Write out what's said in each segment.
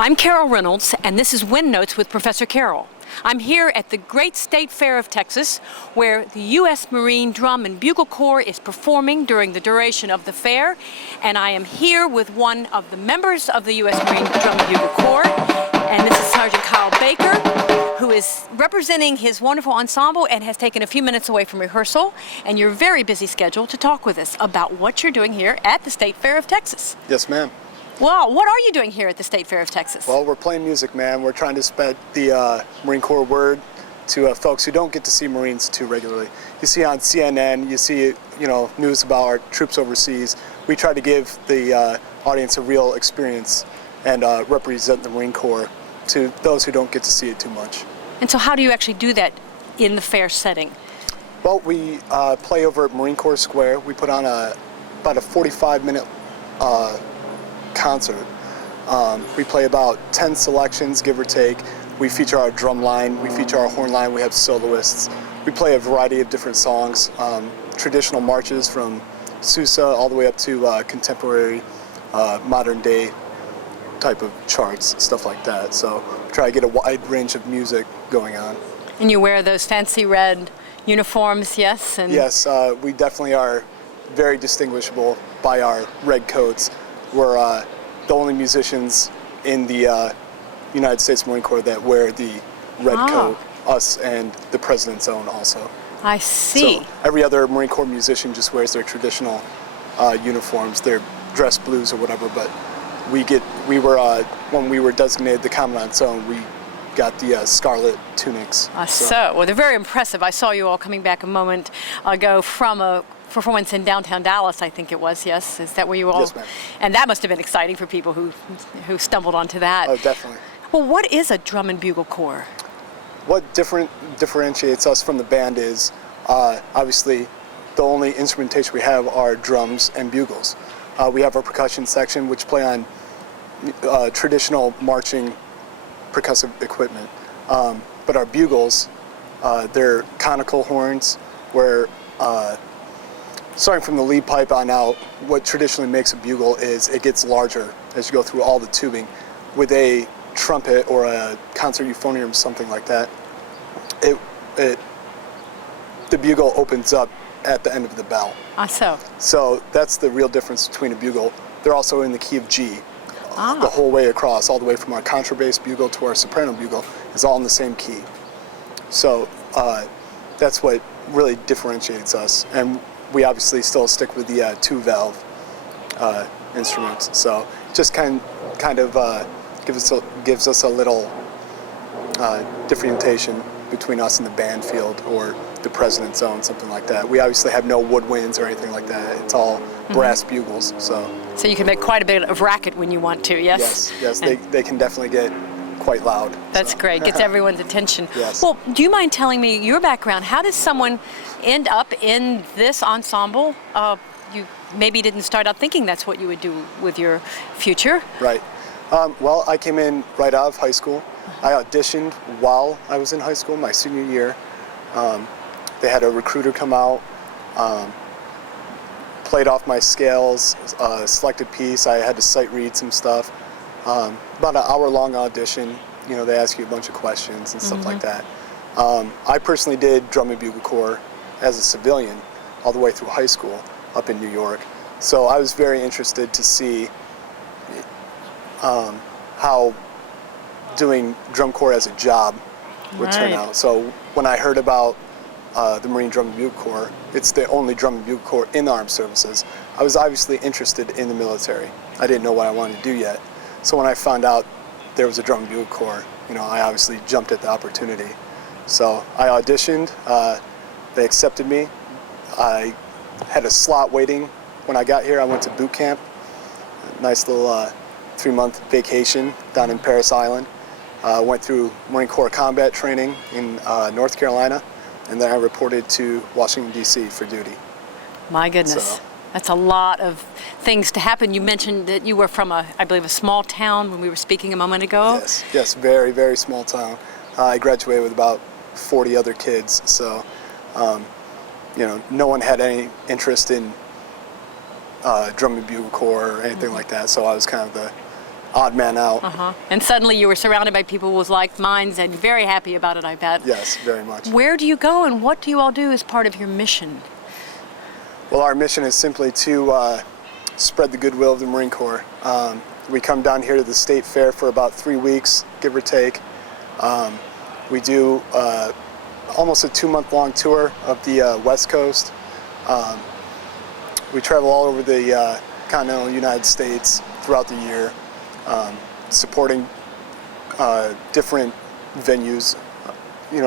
I'm Carol Reynolds, and this is Wind Notes with Professor Carol. I'm here at the Great State Fair of Texas, where the U.S. Marine Drum and Bugle Corps is performing during the duration of the fair. And I am here with one of the members of the U.S. Marine Drum and Bugle Corps, and this is Sergeant Kyle Baker, who is representing his wonderful ensemble and has taken a few minutes away from rehearsal and your very busy schedule to talk with us about what you're doing here at the State Fair of Texas. Yes, ma'am. Wow, what are you doing here at the State Fair of Texas? Well, we're playing music, man. We're trying to spread the Marine Corps word to folks who don't get to see Marines too regularly. You see on CNN, you see, news about our troops overseas. We try to give the audience a real experience and represent the Marine Corps to those who don't get to see it too much. And so how do you actually do that in the fair setting? Well, we play over at Marine Corps Square. We put on about a 45-minute concert. We play about 10 selections, give or take. We feature our drum line, we feature our horn line, we have soloists. We play a variety of different songs, traditional marches from Sousa all the way up to contemporary, modern day type of charts, stuff like that. So try to get a wide range of music going on. And you wear those fancy red uniforms, yes? Yes, we definitely are very distinguishable by our red coats. We're the only musicians in the United States Marine Corps that wear the red coat, us and the President's own also. I see. So every other Marine Corps musician just wears their traditional uniforms, their dress blues or whatever, but we were when we were designated the Commandant's own, we got the scarlet tunics. Well, they're very impressive. I saw you all coming back a moment ago from a performance in downtown Dallas, I think it was, yes? Is that where you all? Yes, ma'am. And that must have been exciting for people who stumbled onto that. Oh, definitely. Well, what is a Drum and Bugle Corps? What differentiates us from the band is, obviously, the only instrumentation we have are drums and bugles. We have our percussion section, which play on traditional marching percussive equipment. But our bugles, they're conical horns where starting from the lead pipe on out, what traditionally makes a bugle is it gets larger as you go through all the tubing. With a trumpet or a concert euphonium, something like that, the bugle opens up at the end of the bell. So that's the real difference between a bugle. They're also in the key of G. The whole way across, all the way from our contrabass bugle to our soprano bugle, is all in the same key. So that's what really differentiates us. And we obviously still stick with the two-valve instruments. So just kind of gives us a little differentiation between us and the band field or the President's own, something like that. We obviously have no woodwinds or anything like that. It's all brass bugles. So you can make quite a bit of racket when you want to, yes? Yes, they can definitely get quite loud. That's great, gets everyone's attention. Yes. Well, do you mind telling me your background? How does someone end up in this ensemble? You maybe didn't start out thinking that's what you would do with your future. Right. Well, I came in right out of high school. I auditioned while I was in high school, my senior year. They had a recruiter come out, played off my scales, selected piece. I had to sight read some stuff. About an hour-long audition. They ask you a bunch of questions and stuff like that. I personally did Drum and Bugle Corps as a civilian all the way through high school up in New York. So I was very interested to see how doing drum corps as a job would turn out. So when I heard about the Marine Drum and Bugle Corps, it's the only drum and bugle corps in the armed services, I was obviously interested in the military. I didn't know what I wanted to do yet. So when I found out there was a Drum and Bugle Corps, I obviously jumped at the opportunity. So I auditioned, they accepted me. I had a slot waiting when I got here. I went to boot camp, a nice little 3-month vacation down in Parris Island. Went through Marine Corps combat training in North Carolina, and then I reported to Washington, D.C. for duty. My goodness. That's a lot of things to happen. You mentioned that you were from, I believe, a small town when we were speaking a moment ago. Yes, very, very small town. I graduated with about 40 other kids, so no one had any interest in Drum and Bugle Corps or anything like that, so I was kind of odd man out. And suddenly you were surrounded by people with like minds and very happy about it, I bet. Yes, very much. Where do you go and what do you all do as part of your mission? Well, our mission is simply to spread the goodwill of the Marine Corps. We come down here to the State Fair for about 3 weeks, give or take. We do almost a 2-month-long tour of the West Coast. We travel all over the continental United States throughout the year, supporting different venues,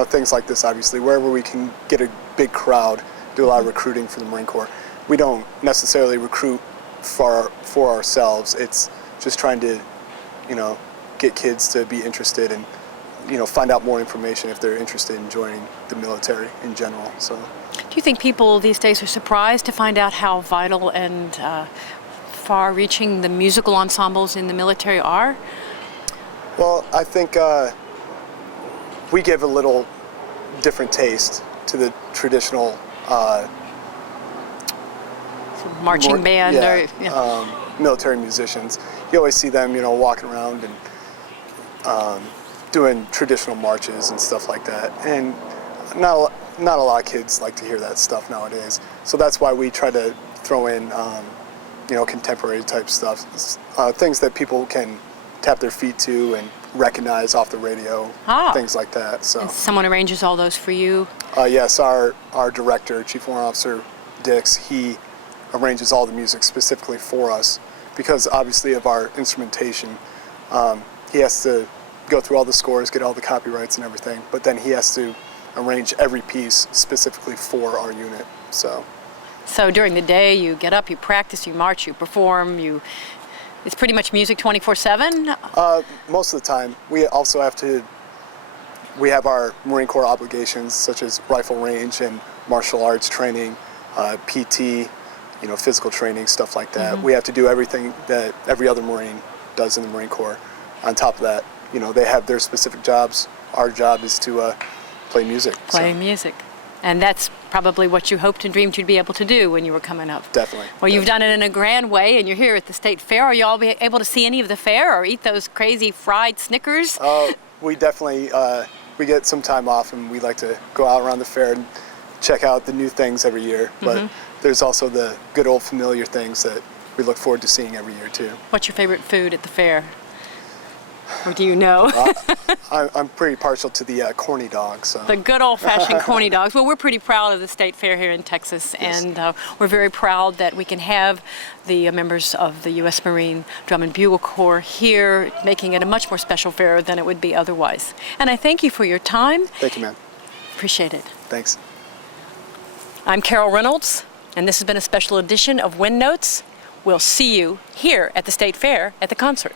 things like this, obviously, wherever we can get a big crowd, do a lot of recruiting for the Marine Corps. We don't necessarily recruit for ourselves. It's just trying to, get kids to be interested and, find out more information if they're interested in joining the military in general. So, do you think people these days are surprised to find out how vital and far-reaching the musical ensembles in the military are? Well, I think we give a little different taste to the traditional marching band or military musicians. You always see them, walking around and doing traditional marches and stuff like that. And not a lot of kids like to hear that stuff nowadays. So that's why we try to throw in, contemporary type stuff, things that people can tap their feet to and recognize off the radio, things like that. So. And someone arranges all those for you? Yes, our director, Chief Warrant Officer Dix, he arranges all the music specifically for us because obviously of our instrumentation. He has to go through all the scores, get all the copyrights and everything, but then he has to arrange every piece specifically for our unit. So during the day, you get up, you practice, you march, you perform, it's pretty much music 24/7? Most of the time. We also we have our Marine Corps obligations such as rifle range and martial arts training, PT, physical training, stuff like that. We have to do everything that every other Marine does in the Marine Corps. On top of that, they have their specific jobs. Our job is to play music. Play music. And that's probably what you hoped and dreamed you'd be able to do when you were coming up. Definitely. Well, you've done it in a grand way, and you're here at the State Fair. Are you all be able to see any of the fair or eat those crazy fried Snickers? We definitely, we get some time off, and we like to go out around the fair and check out the new things every year. But there's also the good old familiar things that we look forward to seeing every year, too. What's your favorite food at the fair? Or do you know? I'm pretty partial to the corny dogs. So. The good old-fashioned corny dogs. Well, we're pretty proud of the State Fair here in Texas, yes. And we're very proud that we can have the members of the U.S. Marine Drum and Bugle Corps here, making it a much more special fair than it would be otherwise. And I thank you for your time. Thank you, ma'am. Appreciate it. Thanks. I'm Carol Reynolds, and this has been a special edition of Wind Notes. We'll see you here at the State Fair at the concert.